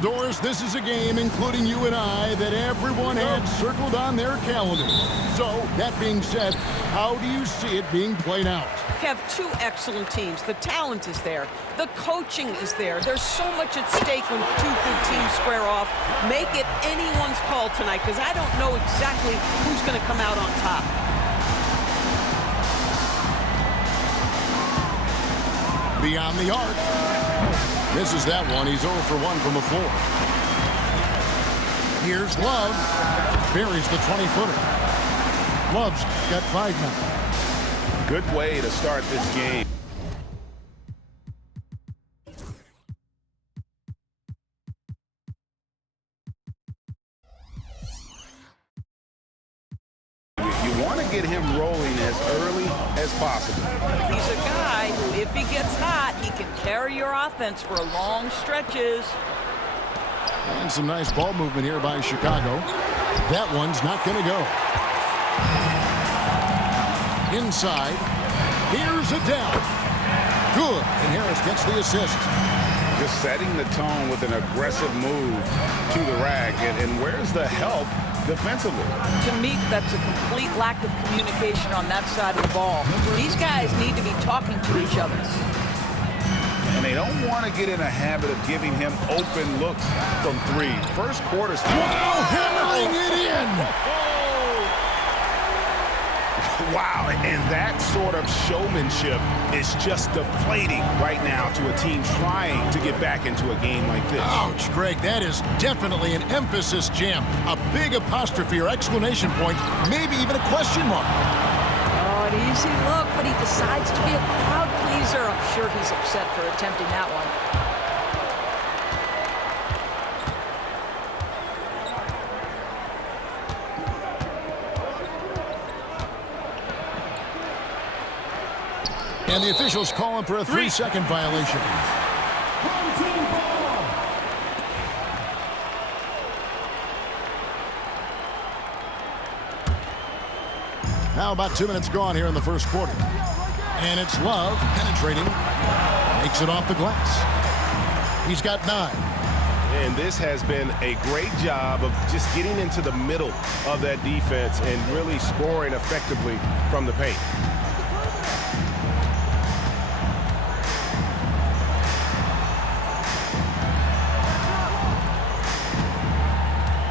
Doors, this is a game, including you and I, that everyone had circled on their calendar. So, that being said, how do you see it being played out? We have two excellent teams. The talent is there. The coaching is there. There's so much at stake when two good teams square off. Make it anyone's call tonight, because I don't know exactly who's going to come out on top. Beyond the arc. Misses that one. He's 0 for 1 from the floor. Here's Love. Buries the 20-footer. Love's got 5 now. Good way to start this game. You want to get him rolling as early as possible. He's a guy who, if he gets hot, he can carry your offense for long stretches. And some nice ball movement here by Chicago. That one's not going to go. Inside. Here's a down. Good. And Harris gets the assist. Just setting the tone with an aggressive move to the rack. And where's the help defensively? To me, that's a complete lack of communication on that side of the ball. These guys need to be talking to each other. And they don't want to get in a habit of giving him open looks from 3. First quarter. Wow, hammering it in. Wow, and that sort of showmanship is just deflating right now to a team trying to get back into a game like this. Ouch, Greg, that is definitely an emphasis jam. A big apostrophe or exclamation point, maybe even a question mark. Oh, an easy look, but he decides to be a crowd pleaser. I'm sure he's upset for attempting that one. And the officials call him for a 3-second violation. Now about 2 minutes gone here in the first quarter. And it's Love penetrating. Makes it off the glass. He's got 9. And this has been a great job of just getting into the middle of that defense and really scoring effectively from the paint.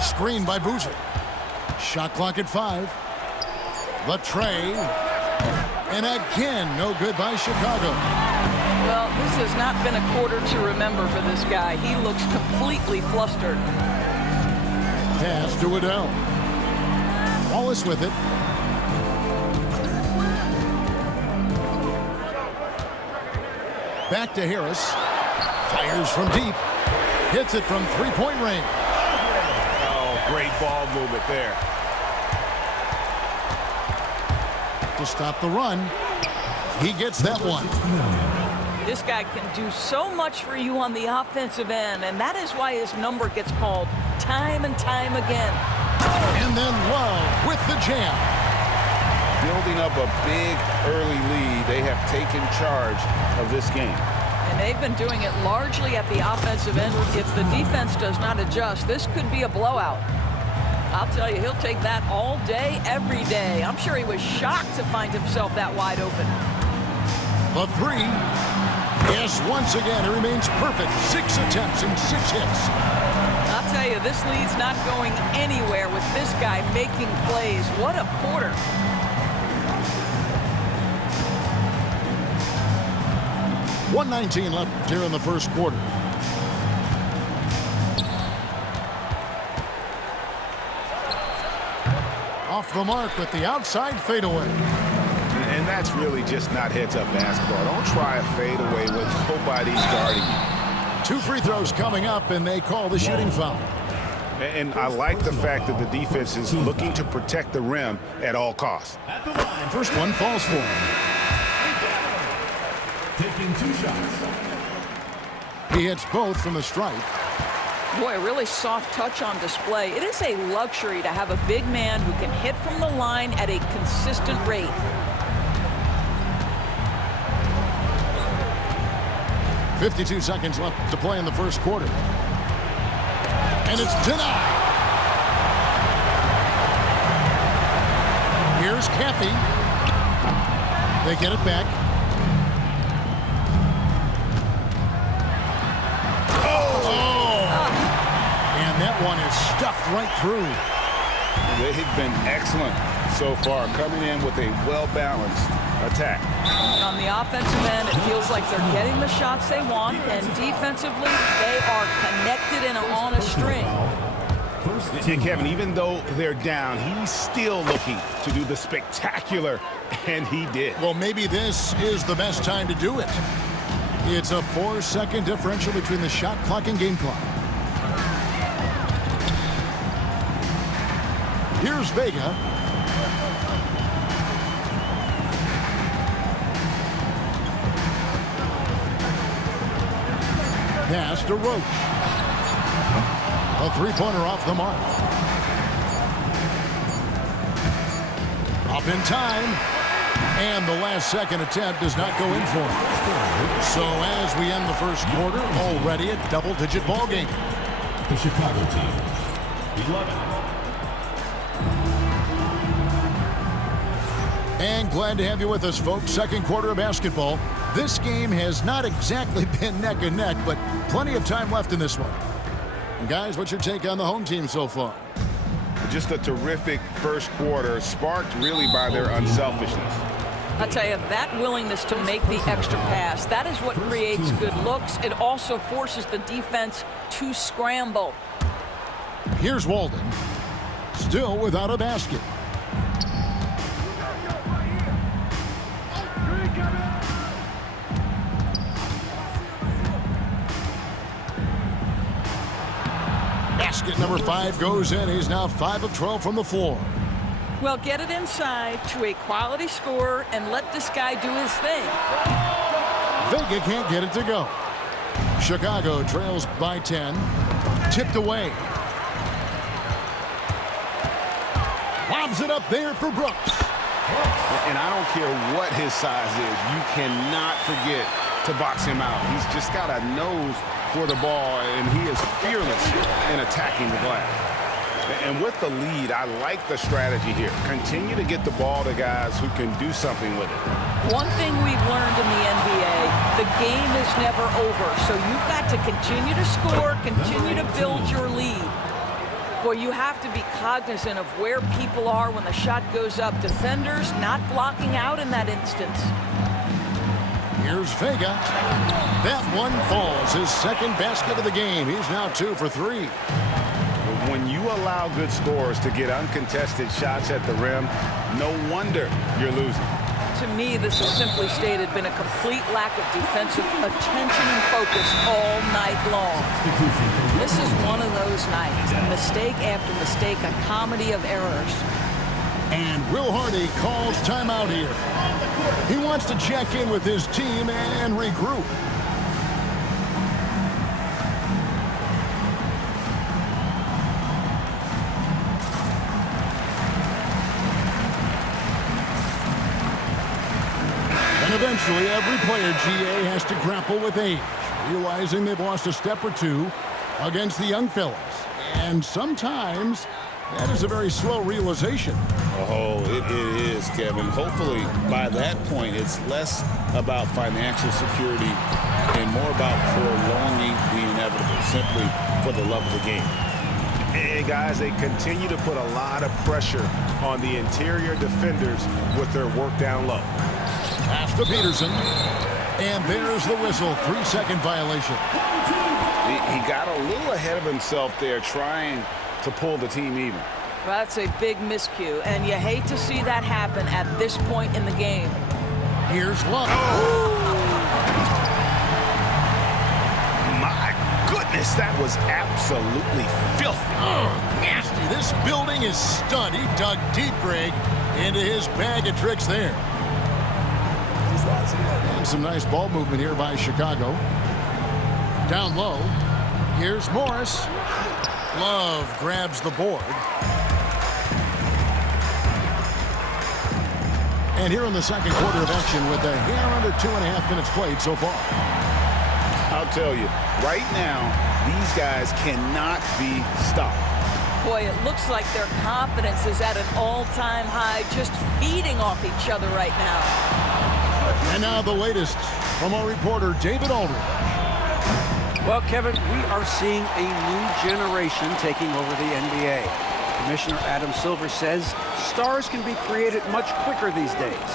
Screen by Boozer. Shot clock at 5. The tray. And again, no good by Chicago. Well, this has not been a quarter to remember for this guy. He looks completely flustered. Pass to Waddell. Wallace with it. Back to Harris. Fires from deep. Hits it from 3-point range. Great ball movement there. To stop the run. He gets that one. This guy can do so much for you on the offensive end, and that is why his number gets called time and time again. And then Love with the jam. Building up a big early lead. They have taken charge of this game. And they've been doing it largely at the offensive end. If the defense does not adjust, this could be a blowout. I'll tell you, he'll take that all day, every day. I'm sure he was shocked to find himself that wide open. The 3. Yes, once again, it remains perfect. 6 attempts and 6 hits. I'll tell you, this lead's not going anywhere with this guy making plays. What a quarter. .119 left here in the first quarter. Off the mark with the outside fadeaway. And that's really just not heads-up basketball. Don't try a fadeaway when nobody's guarding you. 2 free throws coming up, and they call the shooting foul. And I like the fact that the defense is looking to protect the rim at all costs. At the line. First one falls for him. Taking 2 shots. He hits both from the stripe. Boy, a really soft touch on display. It is a luxury to have a big man who can hit from the line at a consistent rate. 52 seconds left to play in the first quarter. And it's denied. Here's Caffey. They get it back. And that one is stuffed right through. They've been excellent so far, coming in with a well-balanced attack. On the offensive end, it feels like they're getting the shots they want, and defensively, they are connected and on a string. And Kevin, even though they're down, he's still looking to do the spectacular, and he did. Well, maybe this is the best time to do it. It's a 4-second differential between the shot clock and game clock. Here's Vega. Pass to Roach. A three-pointer off the mark. Up in time. And the last second attempt does not go in for him. So as we end the first quarter, already a double-digit ball game. The Chicago team, 11. And glad to have you with us, folks. Second quarter of basketball. This game has not exactly been neck and neck, but plenty of time left in this one. And guys, what's your take on the home team so far? Just a terrific first quarter, sparked really by their unselfishness. I'll tell you, that willingness to make the extra pass, that is what creates good looks. It also forces the defense to scramble. Here's Walden. Still without a basket. Basket number 5 goes in. He's now 5 of 12 from the floor. Well, get it inside to a quality scorer and let this guy do his thing. Vega can't get it to go. Chicago trails by 10. Tipped away. Lobs it up there for Brooks. And I don't care what his size is, you cannot forget to box him out. He's just got a nose for the ball, and he is fearless in attacking the glass. And with the lead, I like the strategy here. Continue to get the ball to guys who can do something with it. One thing we've learned in the NBA, the game is never over. So you've got to continue to score, continue to build your lead. Boy, you have to be cognizant of where people are when the shot goes up. Defenders not blocking out in that instance. Here's Vega. That one falls. His second basket of the game. He's now 2 for 3. When you allow good scorers to get uncontested shots at the rim, no wonder you're losing. To me, this has simply stated been a complete lack of defensive attention and focus all night long. This is one of those nights. Mistake after mistake, a comedy of errors. And Will Hardy calls timeout here. He wants to check in with his team and regroup. And eventually, every player, GA, has to grapple with age, realizing they've lost a step or two against the young fellas. And sometimes that is a very slow realization. Oh, it is, Kevin. Hopefully, by that point, it's less about financial security and more about prolonging the inevitable, simply for the love of the game. And guys, they continue to put a lot of pressure on the interior defenders with their work down low. Pass to Peterson. And there's the whistle. 3-second violation. He got a little ahead of himself there, trying to pull the team even. Well, that's a big miscue, and you hate to see that happen at this point in the game. Here's Love. My goodness, that was absolutely filthy. Oh, nasty. This building is stunned. He dug deep, Greg, into his bag of tricks there. And some nice ball movement here by Chicago. Down low. Here's Morris. Love grabs the board. And here in the second quarter of action with a hair under 2.5 minutes played so far. I'll tell you, right now, these guys cannot be stopped. Boy, it looks like their confidence is at an all-time high, just feeding off each other right now. And now the latest from our reporter, David Aldridge. Well, Kevin, we are seeing a new generation taking over the NBA. Commissioner Adam Silver says stars can be created much quicker these days.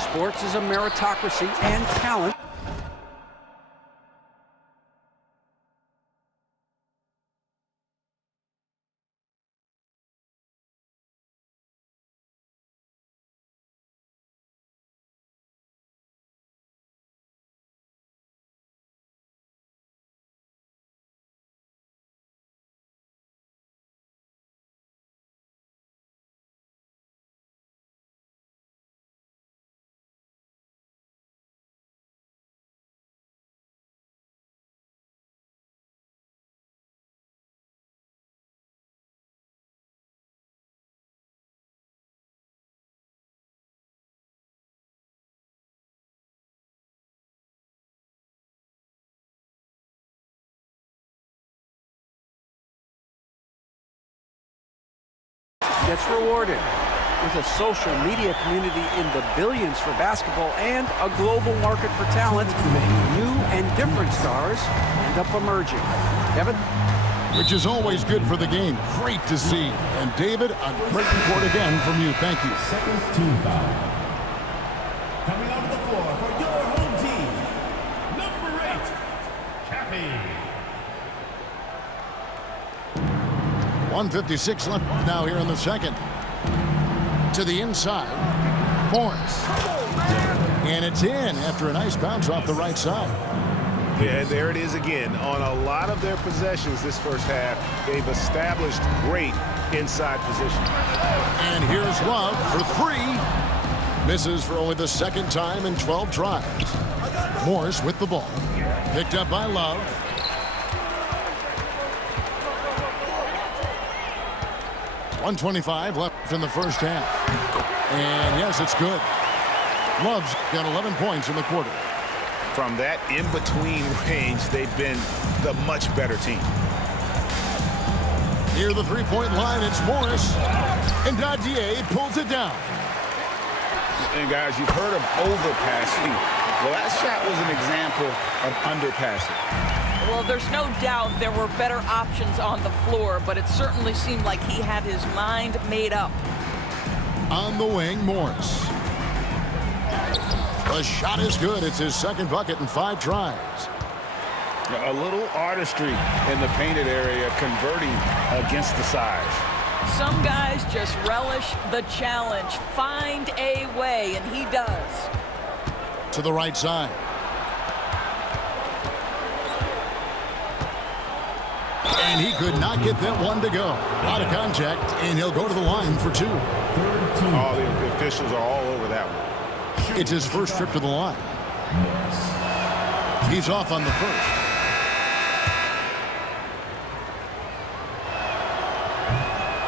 Sports is a meritocracy and talent. Gets rewarded with a social media community in the billions for basketball and a global market for talent. New and different stars end up emerging. Kevin? Which is always good for the game. Great to see. And David, a great report again from you. Thank you. Second team foul. Coming onto the floor for your home team, number 8, Cappy. 1:56 left now here in the second. To the inside. Morris. And it's in after a nice bounce off the right side. Yeah, there it is again. On a lot of their possessions this first half, they've established great inside position. And here's Love for three. Misses for only the second time in 12 tries. Morris with the ball. Picked up by Love. .125 left in the first half. And yes, it's good. Love's got 11 points in the quarter. From that in-between range, they've been the much better team. Near the three-point line, it's Morris. And Dadier pulls it down. And guys, you've heard of overpassing. Well, that shot was an example of underpassing. Well, there's no doubt there were better options on the floor, but it certainly seemed like he had his mind made up. On the wing, Morris. The shot is good. It's his second bucket in 5 tries. A little artistry in the painted area, converting against the size. Some guys just relish the challenge. Find a way, and he does. To the right side. And he could not get that one to go. Out of contact, and he'll go to the line for 2. All the officials are all over that one. It's his first trip to the line. He's off on the first.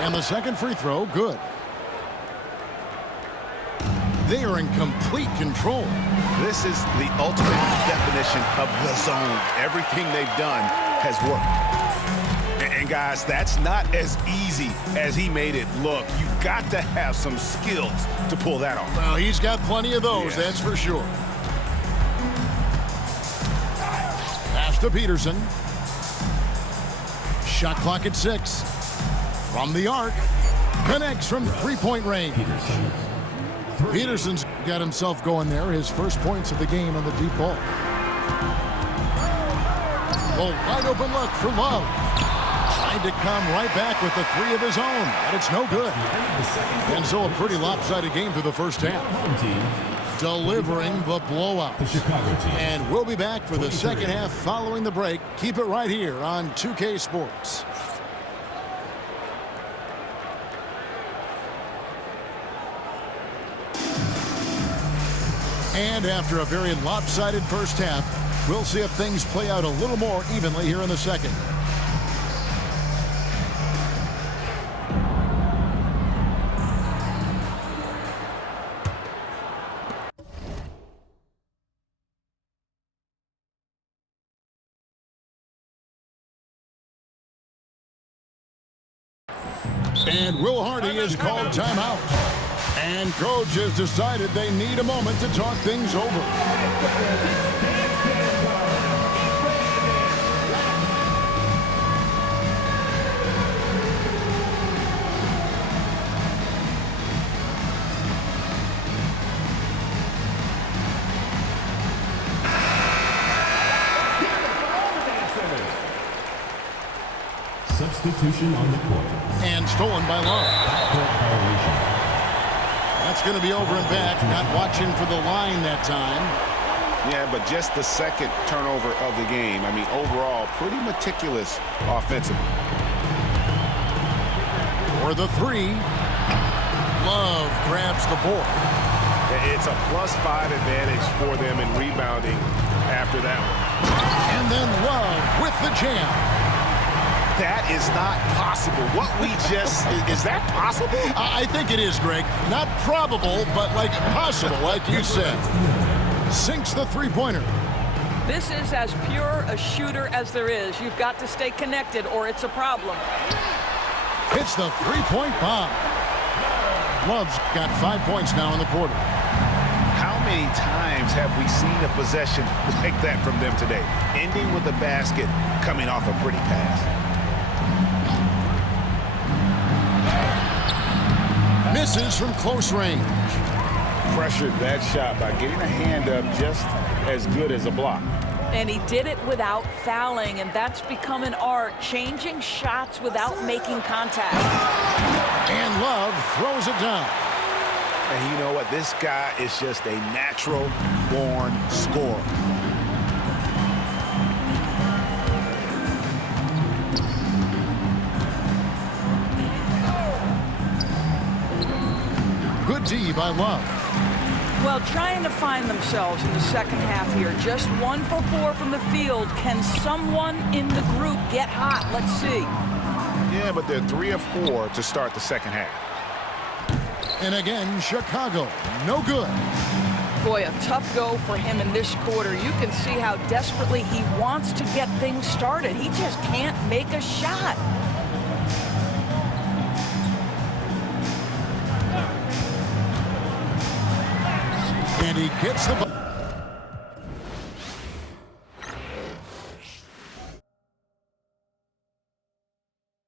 And the second free throw, good. They are in complete control. This is the ultimate definition of the zone. Everything they've done has worked. And guys, that's not as easy as he made it look. You've got to have some skills to pull that off. Well, he's got plenty of those, that's for sure. Pass to Peterson. Shot clock at 6. From the arc. Connects from three-point range. Peterson's got himself going there. His first points of the game on the deep ball. A wide open look for Love. Trying to come right back with the 3 of his own, but it's no good. And so a pretty lopsided game through the first half. Delivering the blowout. And we'll be back for the second half following the break. Keep it right here on 2K Sports. And after a very lopsided first half, we'll see if things play out a little more evenly here in the second. And Will Hardy is called timeout. And coach has decided they need a moment to talk things over. Substitution on the court. And stolen by Love. Court violation. That's going to be over and back. Not watching for the line that time. Yeah, but just the second turnover of the game. I mean, overall, pretty meticulous offensively. For the three. Love grabs the board. It's a +5 advantage for them in rebounding after that one. And then Love with the jam. That is not possible. What we just, is that possible? I think it is, Greg. Not probable, but like possible, like you said. Sinks the three-pointer. This is as pure a shooter as there is. You've got to stay connected or it's a problem. Hits the three-point bomb. Love's got 5 points now in the quarter. How many times have we seen a possession like that from them today? Ending with a basket, coming off a pretty pass. Misses from close range. Pressured that shot by getting a hand up just as good as a block. And he did it without fouling, and that's become an art, changing shots without making contact. And Love throws it down. And you know what? This guy is just a natural-born scorer. Good D by Love. Well, trying to find themselves in the second half here. Just 1 for 4 from the field. Can someone in the group get hot? Let's see. Yeah, but they're 3 of 4 to start the second half. And again, Chicago, no good. Boy, a tough go for him in this quarter. You can see how desperately he wants to get things started. He just can't make a shot. And he gets the ball.